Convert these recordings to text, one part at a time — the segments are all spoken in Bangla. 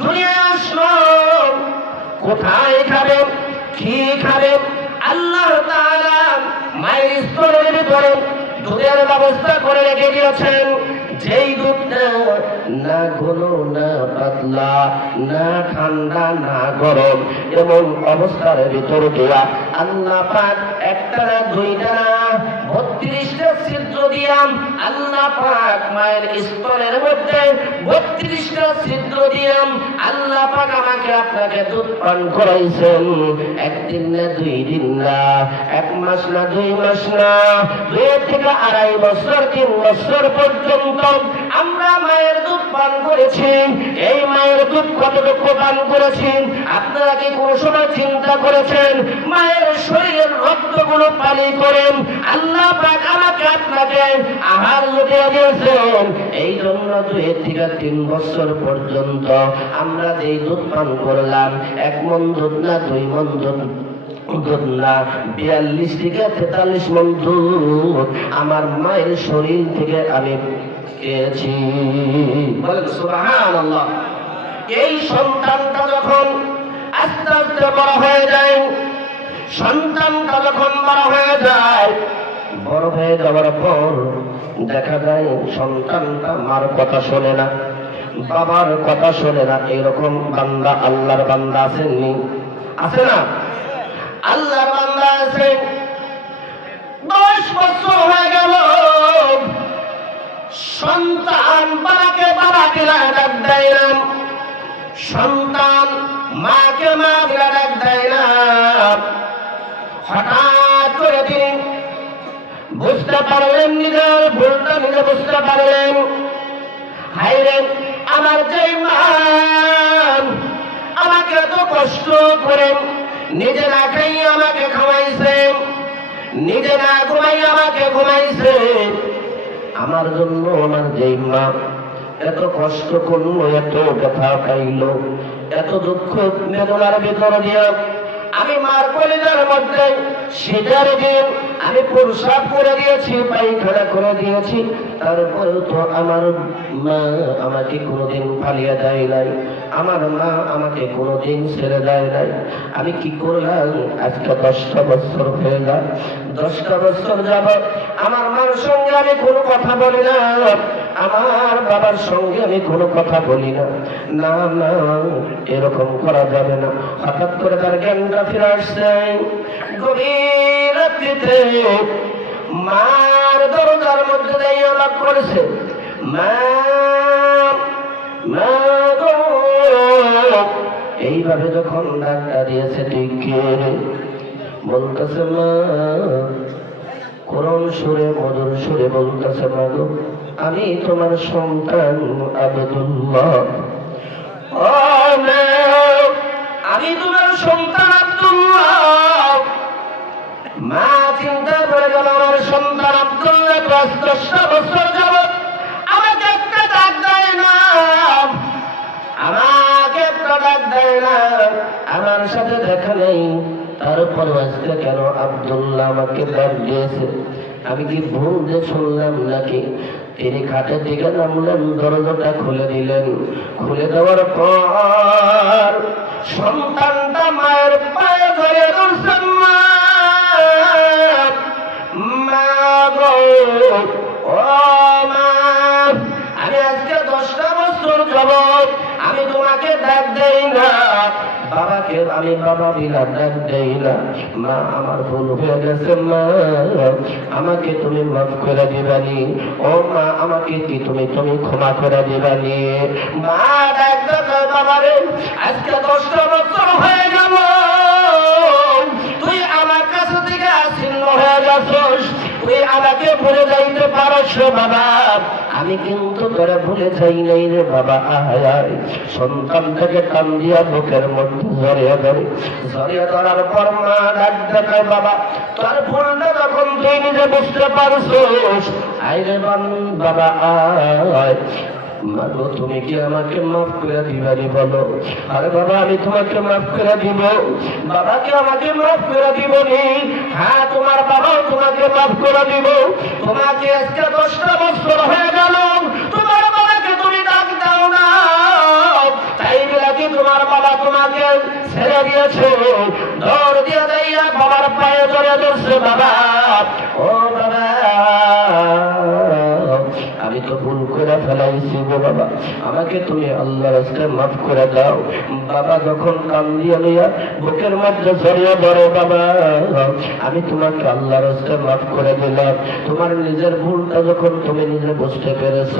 দুনিয়ায় আসলো, কোথায় খাবেন, কি খাবেন? আল্লাহ তাআলা মায়ের স্তনের ভিতরে দুধের ব্যবস্থা করে রেখে দিয়েছেন, যেই দুধটা না ঘন না পাতলা, না ঠান্ডা না গরম, এমন অবস্থার ভিতর দিয়া আল্লাহ পাক একটা না দুইটা না 32টা ছিদ্র দিয়া আল্লাহ পাক মায়ের স্তনের মধ্যে 32টা ছিদ্র দিয়া আল্লাহ পাক আমাকে আপনাকে দুধ পান করাইছেন। একদিন না, 2 দিন না, 1 মাস না, 2 মাস না, 2 থেকে 2.5 বছর, 3 বছর পর্যন্ত আমরা মায়ের দুধ পান করেছি। এই মায়ের দুধ কতটুকু পান করেছি আপনারা কি কোনো সময় চিন্তা করেছেন? মায়ের শরীরের রক্তগুলো পানি করেন আল্লাহ পাক আমাকে আপনাকে আহার জুটিয়ে দিয়েছেন। এই জন্য 2 থেকে 3 বছর পর্যন্ত আমরা যেই দুধ পান করলাম, 1 মণ দুধ না, 2 মণ দুধ না, 42 থেকে 43 মণ দুধ আমার মায়ের শরীর থেকে আমি খেয়েছি। বলেন সুবহানাল্লাহ। এই সন্তানটা যখন আস্তে আস্তে বড় হয়ে যায়, সন্তানটা যখন বড় হয়ে যায়, বড় হয়ে যাওয়ার পর দেখা যায় সন্তানটা মার কথা শোনে না, বাবার কথা শোনে না। এরকম বান্দা, আল্লাহর বান্দা আছেননি? আছে না? আল্লাহর বান্দা আছে, 10 বছর হয়ে গেল, সন্তান বাবাকে বাবা দিলা ডাক দেয় না, সন্তান মাকে মা দিলা ডাক দেয় না। হঠাৎ করে তিনি বুঝতে পারলেন, নিজের ভুলটা নিজে বুঝতে পারলেন। হায়রে, আমার যে মা আমাকে এত কষ্ট করে নিজে না খাই আমাকে খাওয়াইছে, নিজে না ঘুমাই আমাকে ঘুমাইছে, আমার জন্য আমার যেই মা এত কষ্ট করলো, এত ব্যথা পাইল, এত দুঃখ বেদনার ভিতর দিয়ে আমি মার কলিজার মধ্যে সিজার দিয়ে আমি প্রসাব করে দিয়েছি, পায়খানা করে দিয়েছি, তারপরেও তো আমার মা আমাকে কোনোদিন ফালিয়ে দেয় নাই, আমার মা আমাকে কোনোদিন ছেড়ে দেয় নাই। আমি কি করলাম? আজকে 10টা বছর হয়ে যায়, 10টা বছর যাব আমার মার সঙ্গে আমি কোনো কথা বলি না, আমার বাবার সঙ্গে আমি কোনো কথা বলি না। না না, এরকম করা যাবে না। হঠাৎ করে তার জ্ঞানটা ফিরে আসছে। গভীর রাত্রিতে মার দরজার মধ্যে দাঁড়িয়ে লাভ করেছে, মা মা গো। এইভাবে যখন ডাক্তার দিয়েছে, ঠিক বলতেছে মা, করুণ সুরে মধুর সুরে বলতেছে, মা গো, আমি তোমার সন্তান আব্দুল্লাহ। ও মা, আমি তোমার সন্তান আব্দুল্লাহ। মা চিন্তা করে গেল, আমার সন্তান আব্দুল্লাহ 10টা বছর যাবত আমাকে একটা ডাক দেয় না, আমাকে একটা ডাক দেয় না, আমার সাথে দেখা নেই, তারপরে আজকে কেন আব্দুল্লাহ আমাকে ডাক দিয়েছে? আমি কি ভুল যে শুনলাম নাকি? তিনি খাটের দিকে নামলেন, দরজাটা খুলে দিলেন। খুলে দেওয়ার পর সন্তানটা মায়ের পায়ে ধরে ধরছেন, মা গো, ও মা, আমি আজকে 10টা বছর যাবত আমি তোমাকে ডাক দেই না, বাবাকে আমি বাবা বিনা ডাক দেই না। মা, আমার ভুল হয়ে গেছে, মা আমাকে তুমি মাফ করে দিবানি। ও মা, আমাকে কি তুমি ক্ষমা করে দিবানি? মা ডাক দেবে, বাবারে আজকে 10টা বছর হয়ে গেল, তুই আমার কাছে থেকে আচ্ছিন্ন হয়ে গেছিস, তুই আমাকে ভুলে যাইতে পারছ বাবা। আমি কিন্তু তোরা ভুলে যাই নাই রে বাবা। আয় আয়, সন্তানটাকে টান দিয়া বুকের মধ্যে জড়িয়ে ধরে, জড়িয়ে ধরার পর মা ডাক দেখায়, বাবা তোর ভুলটা যখন তুই নিজে বুঝতে পারছিস, আয় রে বাবা আয়। মাগো, তুমি কি আমাকে মাফ করে দিবানি বলো? আরে বাবা, আমি তোমাকে মাফ করে দিব। বাবাকে আমাকে মাফ করে দিবনি? হ্যাঁ, তোমার বাবাও তোমাকে মাফ করে দিব। তোমাকে আজকে 10টা বছর হয়ে গেল, তোমার বাবাকে তুমি ডাক দাও না, তাই বলে তোমার বাবা তোমাকে ছেড়ে দিয়েছে, দৌড় দিয়ে যাইয়া বাবার পায়ে জড়িয়ে ধরছে, বাবা ও বাবা আমি তো ভুল করে ফেলাইছি গো বাবা, আমাকে তুমি আল্লাহর রাস্তায় মাফ করে দাও। বাবা যখন কান্দিয়া লইয়া বুকের মধ্যে জড়িয়ে ধরে, বাবা আমি তোমাকে আল্লাহর রাস্তায় মাফ করে দিলাম, তোমার নিজের ভুলটা যখন তুমি নিজে বুঝতে পেরেছ,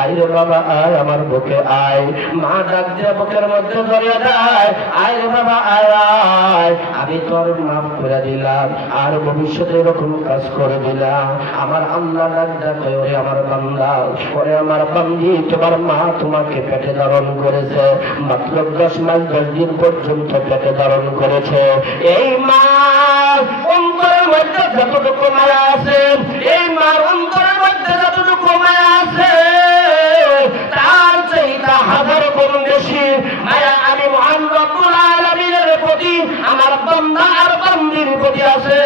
আয় রে বাবা আয় আমার বুকে আয়। মা ডাক দিয়ে বুকের মধ্যে জড়িয়ে দেয়, আয় রে বাবা আয় আয়, আমি তোর মাফ করে দিলাম, আর ভবিষ্যতে এরকম কাজ করে দিলাম। আমার আল্লাহ ডাক ডাকে, ওরে আমার বান্দা, ওরে আমার বান্দি, তোমার মা তোমাকে পেটে ধারণ করেছে, মাত্র 10 মাস 10 দিন পর্যন্ত পেটে ধারণ করেছে। এই মা অন্তরের মধ্যে যতটুকু মায়া আছে, এই মার অন্তরের মধ্যে যতটুকু মায়া আছে, তার চাইতে 1000 গুণ বেশি মায়া আমি মহান রব্বুল আলামিনের প্রতি, আমার বান্দা আর বান্দির প্রতি আছে।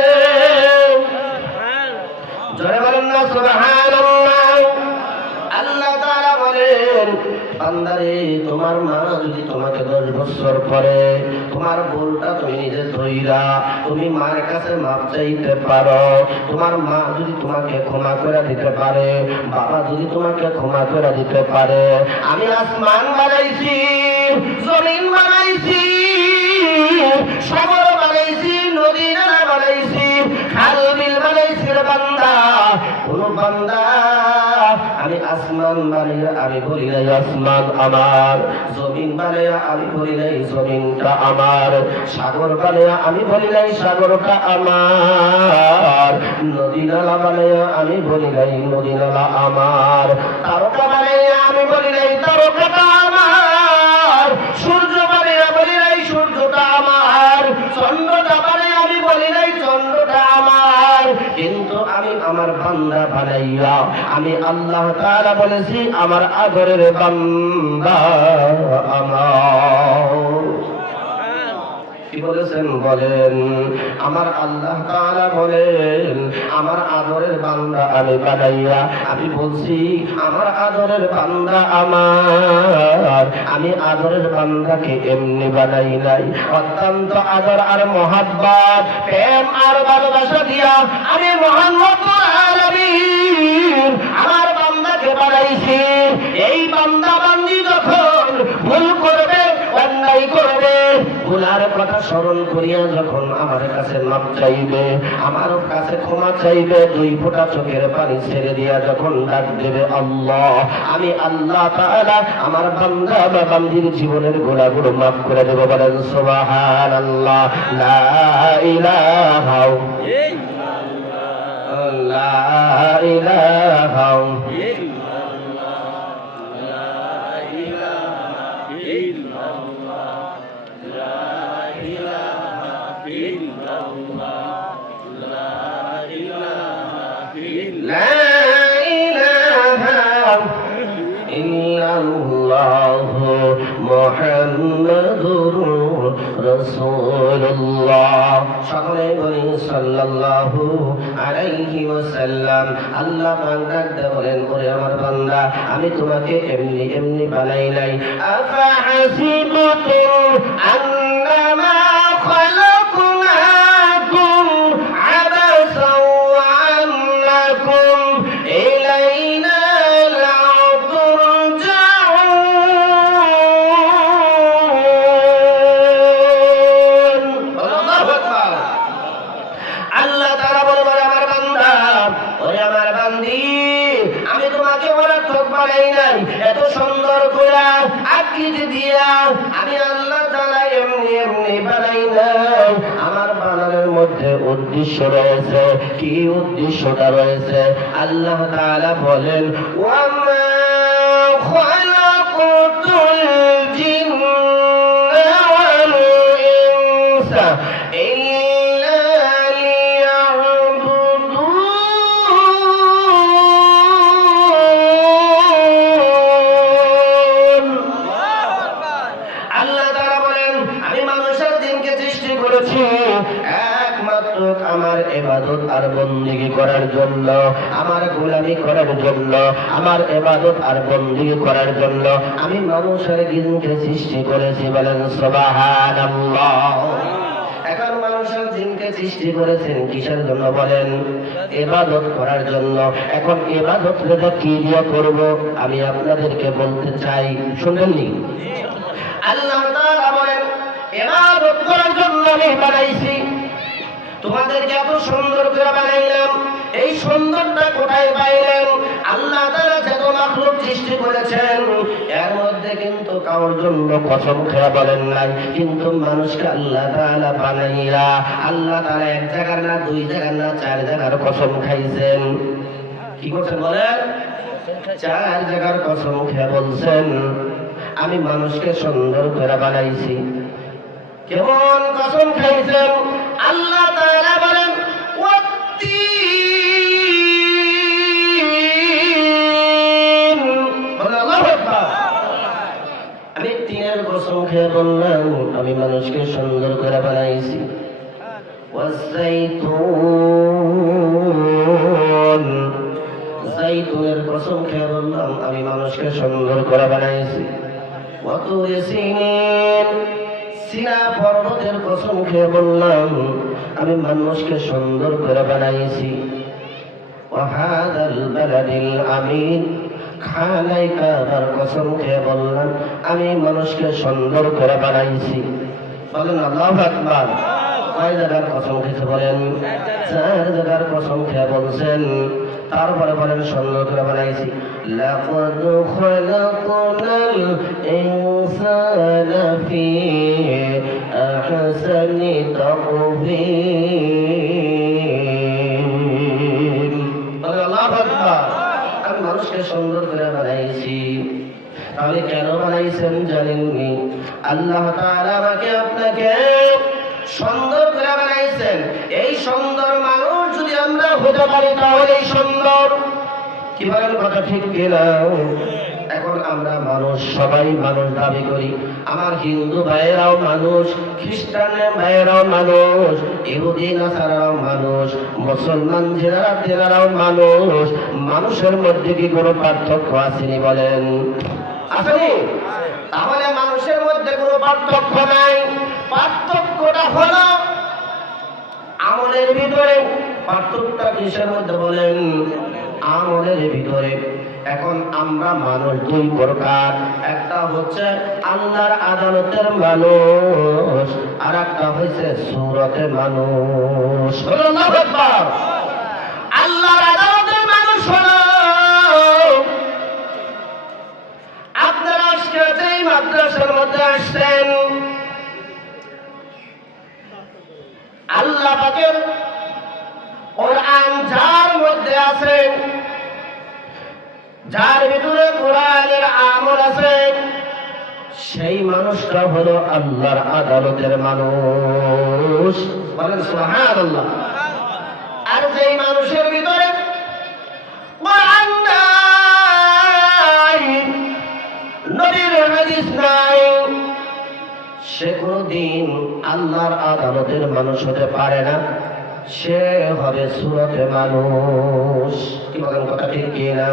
জয় বলেন না সুবহানাল্লাহ। আল্লাহ তাআলা বলেন, বান্দারে তোমার মা যদি তোমাকে 10 বছর পরে তোমার ভুলটা তুমি নিজে ধইরা তুমি মার কাছে মাপ চাইতে পারো, তোমার মা যদি তোমাকে ক্ষমা করে দিতে পারে, বাবা যদি তোমাকে ক্ষমা করে দিতে পারে, আমি আসমান বানাইছি, জমিন বানাইছি, সাগর বানাইছি, নদী নালা বানাইছি, খাল বিল বানাইছি রে বান্দা। কোন বান্দা আমি আসমান বানাইয়া আমি বলি নাই আসমান আমার, জমিন বানাইয়া আমি বলি নাই জমিনটা আমার, সাগর বানাইয়া আমি বলি নাই সাগরটা আমার, নদী নালা বানাইয়া আমি বলি নাই নদী নালা আমার, তারকা বানাইয়া আমি বলি নাই তারকাটা আমার, সূর্য বানাইয়া বলি নাই সূর্যটা আমার, চন্দ্রটা বানাইয়া আমি বলি নাই চন্দ্রটা আমার, কিন্তু আমি আমার বান্দা বানাইয়া আমি আল্লাহ তাআলা বলেছি আমার আদরের বান্দা আমার। কি বলেছেন বলেন? আমার আল্লাহ তাআলা বলেন আমার আদরের বান্দা আমি বানাইয়া আমি বলছি আমার আদরের বান্দা আমার, আমি আদরের বান্দাকে এমনি বানাই নাই, অত্যন্ত আদর আর মহাব্বত প্রেম আর ভালোবাসা দিয়া আমি মহান রব্বুল আলামিন আমার বান্দাকে বানাইছি। এই বান্দা বান্দি যখন ভুল করবে অন্যায় করবে, গুনার কথা স্মরণ করিয়া যখন আমার কাছে মাপ চাইবে, আমার কাছে ক্ষমা চাইবে, 2 ফোঁটা চোখের পানি ছেড়ে দিয়া যখন ডাক দেবে আল্লাহ, আমি আল্লাহ তাআলা আমার বান্দা বা বান্দির জীবনের গুনাহগুলো মাফ করে দেব। বলেন সুবহানাল্লাহ। লা ইলাহা ইল্লাল্লাহ, লা ইলাহা মুহাম্মাদুর রাসূলুল্লাহ। সকলে বলি সাল্লাল্লাহু আলাইহি ওয়াসাল্লাম। আল্লাহ পাক ডাকতে বলেন, ওরে আমার বান্দা আমি তোমাকে এমনি এমনি বানাই নাই। আফা হাসিবতুম আন্নামা খালাকনাকুম আবাসাও ওয়া আন্নাকুম ইলাইনা লা তুরজাউন। আল্লাহু আকবার। আল্লাহ তাআলা বলেন, আমার বান্দা ওরে আমার বান্দি আমি তোমাকে অনার্থক বানাই নাই, এত সুন্দর করে আকৃতি দিয়া আমি আল্লাহ তাআলা এমনি এমনি বানাই নাই। আমার বানানোর মধ্যে উদ্দেশ্য রয়েছে। কি উদ্দেশ্যটা রয়েছে? আল্লাহ তাআলা বলেন, ওয়ামা খালাকুতুল জিন্না ওয়াল ইনসা ইল্লা লিয়াবুদুন। আল্লাহ তাআলা বলেন, আমি মানুষের জিনকে সৃষ্টি করেছি কেবলমাত্র আমার ইবাদত আর বন্দেগী করার জন্য, আমার গোলামি করার জন্য, আমার ইবাদত আর বন্দেগী করার জন্য আমি মানুষের জিনকে সৃষ্টি করেছি। বলেন সুবহানাল্লাহ। এখন মানুষের জিনকে সৃষ্টি করেছেন কিসের জন্য? বলেন ইবাদত করার জন্য। এখন ইবাদত রেখে কি দিয়ে করব আমি আপনাদেরকে বলতে চাই, শুনলেননি? আল্লাহ তাআলা বলেন ইবাদত করার জন্য আমি বানাইছি, তোমাদেরকে এত সুন্দর করে বানাইলাম। এই সুন্দরটা কোথায় পাইলেন? আল্লাহ তাআলা যত মাখলুক সৃষ্টি করেছেন এর মধ্যে কিন্তু কারোর জন্য কসম খেয়ে বলেন নাই, কিন্তু মানুষকে আল্লাহ তাআলা বানাইয়া আল্লাহ তাআলা এক জায়গার না, দুই জায়গার না, চার জায়গার কসম খাইছেন। কি করছেন বলেন? চার জায়গার কসম খেয়ে বলছেন আমি মানুষকে সুন্দর করে বানাইছি। কেমন কসম খাইছেন? আল্লাহ তাআলা বলেন আমি তিনের কসম খেয়ে বললাম আমি মানুষকে সুন্দর করে বানাইছি। জাইতুনের কসম খেয়ে বললাম আমি মানুষকে সুন্দর করে বানাইছি। সিনা পর্বতের কসম খেয়ে বললাম আমি মানুষকে সুন্দর করে বানাইছি। ওয়াহাদাল বালাদিল আমিন, খানায় কাবার কসম খেয়ে বললাম আমি মানুষকে সুন্দর করে বানাইছি। বলেন আল্লাহু আকবার। কয় জায়গার কসম খেতে বলেন? চার জায়গার কসম খেয়ে বলছেন। তারপরে বলেন সুন্দর করে বানাইছি। লাকাদ খালাকনাল ইনসানা ফি আহসানি তাকওয়িম। আল্লাহু আকবার। আমি মানুষকে সুন্দর করে বানাইছি। তাহলে কেন বানাইছেন জানেননি? আল্লাহ তাআলা আমাকে আপনাকে সুন্দর করে বানাইছেন। এই সুন্দর মানুষ যদি আমরা হতে পারি তাহলে এই সুন্দর, কি বলেন কথা ঠিক কিনা? এখন আমরা মানুষ, সবাই মানুষ দাবি করি। আমার হিন্দু ভাইয়েরাও মানুষ, খ্রিস্টান ভাইয়েরাও মানুষ, ইহুদি নাসারাও মানুষ, মুসলমান যারা তেনারাও মানুষ। মানুষের মধ্যে কি কোনো পার্থক্য আসেনি বলেন? আসেনি? তাহলে মানুষের মধ্যে কোনো পার্থক্য নাই। পার্থক্যটা হলো আমলের ভিতরে। পার্থক্যটা কিসের মধ্যে বলেন? আমলের ভিতরে। এখন আমরা মানুষ দুই প্রকার, একটা হচ্ছে আল্লাহর আদালতের মানুষ, আর একটা হচ্ছে সুরতের মানুষ। আল্লাহর আদালতের মানুষ হলো আপনারা আজকে যেই মাদ্রাসার মধ্যে আসছেন, আল্লাহ পাকের কোরআন যার মধ্যে আছে, যার ভিতরে কোরআনের আমল আছে, সেই মানুষটা হলো আল্লাহর আদালতের মানুষ। বলেন সুবহানাল্লাহ। আর যেই মানুষের ভিতরে কোরআন নাই, নবীর হাদিস নাই, সে কোনদিন আল্লাহর আদালতের মানুষ হতে পারে না। সে হবে সুরতের মানুষ। কি বলেন কথা ঠিক কিনা?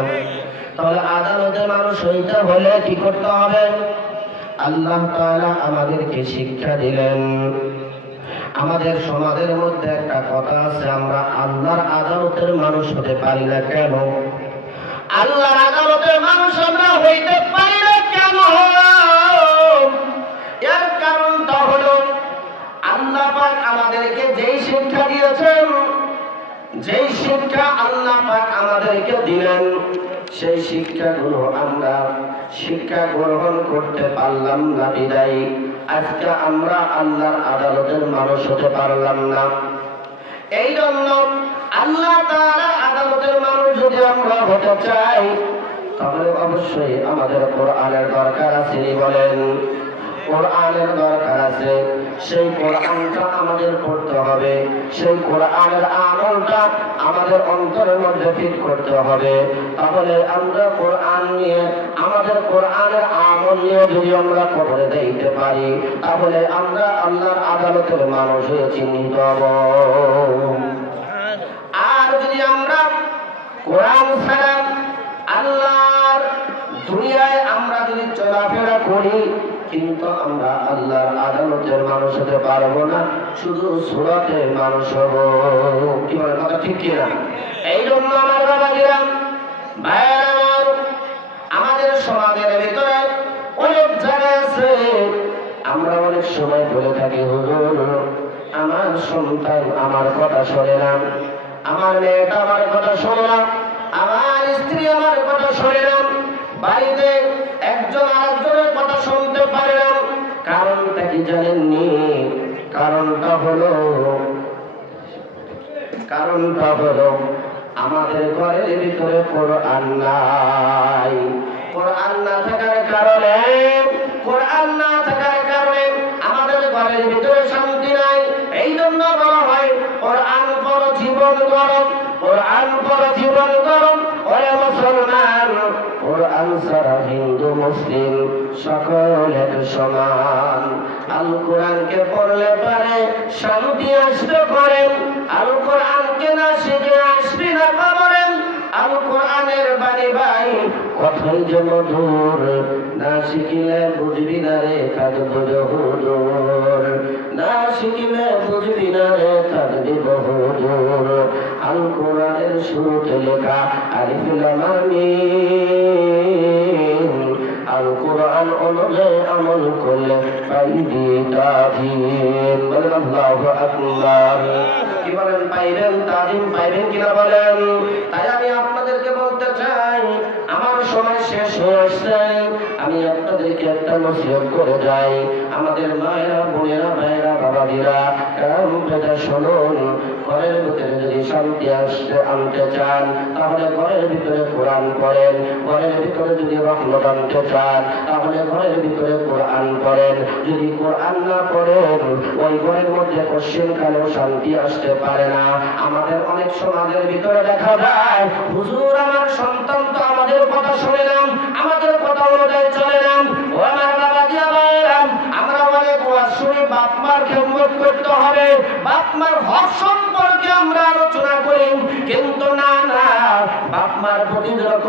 তাহলে আদালতের মানুষ হইতে হলে কি করতে হবে? আল্লাহ তাআলা আমাদেরকে শিক্ষা দিলেন। আমাদের সমাজের মধ্যে একটা কথা আছে, আমরা আল্লাহর আদালতের মানুষ হতে পারি না কেন? আল্লাহর আদালতের মানুষ আমরা হইতে পারি না কেন? এর কারণটা হলো আল্লাহ পাক আমাদেরকে যেই শিক্ষা দিয়েছেন, যেই শিক্ষা আল্লাহ পাক আমাদেরকে দিলেন, সেই শিক্ষাগুলো আমরা শিক্ষা গ্রহণ করতে পারলাম না বিদায় আজকে আমরা আল্লাহর আদালতের মানুষ হতে পারলাম না। এই জন্য আল্লাহ তাআলার আদালতের মানুষ যদি আমরা হতে চাই তাহলে অবশ্যই আমাদের কোরআনের দরকার আছে। বলেন কোরআনের দরকার আছে, সেই কোরআনটা আমাদের পড়তে হবে, সেই কোরআনের আমলটা আমাদের অন্তরের মধ্যে ফিট করতে হবে। তাহলে আমরা কোরআন নিয়ে, আমাদের কোরআনের আমল নিয়ে যদি আমরা কবরে দিতে পারি, তাহলে আমরা আল্লাহর আদালতের মানুষ হয়ে চিহ্নিত হব। আর যদি আমরা কোরআন ছাড়া আল্লাহর দুনিয়ায় আমরা যদি চলাফেরা করি, কিন্তু আমরা আল্লাহর আদালতের মানুষ হতে পারবো না, শুধু সুরাতের মানুষ হব। কি বলে কথা ঠিক কিনা? এই জন্য আমার বাবাজিরা, ভাইয়েরা, আমাদের সমাজের ভিতরে অনেক জায়গা আছে আমরা অনেক সময় বলে থাকি, হুজুর আমার সন্তান আমার কথা শোনে না, আমার মেয়েটা আমার কথা শোনে না, আমার স্ত্রী আমার কথা শোনে না, বাড়িতে একজন আরেকজনের কথা শুনতে পারে না। কারণটা কি জানেননি? কারণটা হলো আমাদের ঘরের ভিতরে কোরআন নাই। কোরআন না থাকার কারণে, কোরআন না থাকার কারণে আমাদের ঘরের ভিতরে শান্তি নাই। এই জন্য বলা হয় কোরআন পড়ো জীবন গরম, কোরআন পড়ো জীবন গরম। ওরে মুসলমান, কোরআন ছাড়া হিন্দু মুসলিম সকলের সমান। আল কোরআনকে পড়লে পারে শান্তি আসতে পারে, আল কোরআনকে না শিখে আসবি না পারেন। আল কোরআনের বাণী ভাই কথাই যে মধুর, না শিখিলে বুঝবি না রে থাকবো বহুদূর, না শিখিলে বুঝবি না রে থাকবি বহুদূর। আল কোরআনের শুরুতে লেখা আলিফ লাম মিম, আল কোরআন অনুযায়ী আমল করলে পাইবি তাজিম। বলেন আল্লাহু আকবার। কি বলেন? পাইবেন তাজিম, পাইবেন কিনা বলেন? তাই আমি আপনাদেরকে বলতে চাই, আমার সময় শেষ হয়ে আসছে, আমি আপনাদেরকে একটা নসিহত করে যাই। আমাদের মায়েরা, বোনেরা, ভাইয়েরা, বাবাজিরা, কান পেতে শুনুন। ঘরের ভিতরে যদি শান্তি আনতে চান, তাহলে ঘরের ভিতরে কোরআন পড়েন। ঘরের ভিতরে যদি রহমত আনতে চান, তাহলে ঘরের ভিতরে কোরআন পড়েন। যদি কোরআন না পড়েন, ওই ঘরের মধ্যে কোশ্চেন কালেও শান্তি আসতে পারে না। আমাদের অনেক সমাজের ভিতরে দেখা যায়, হুজুর আমার সন্তান তো আমাদের কথা শুনে না, আমাদের কথা অনুযায়ী চলে না। ও আমার বাবা দিয়া ভাইরা, আমরা অনেক ওয়াজ শুনে বাপ মার খেদমত করতে হবে, বাপ মার হক সম্পর্কে আমরা আলোচনা করি, কিন্তু না, বাপ মার প্রতি যখন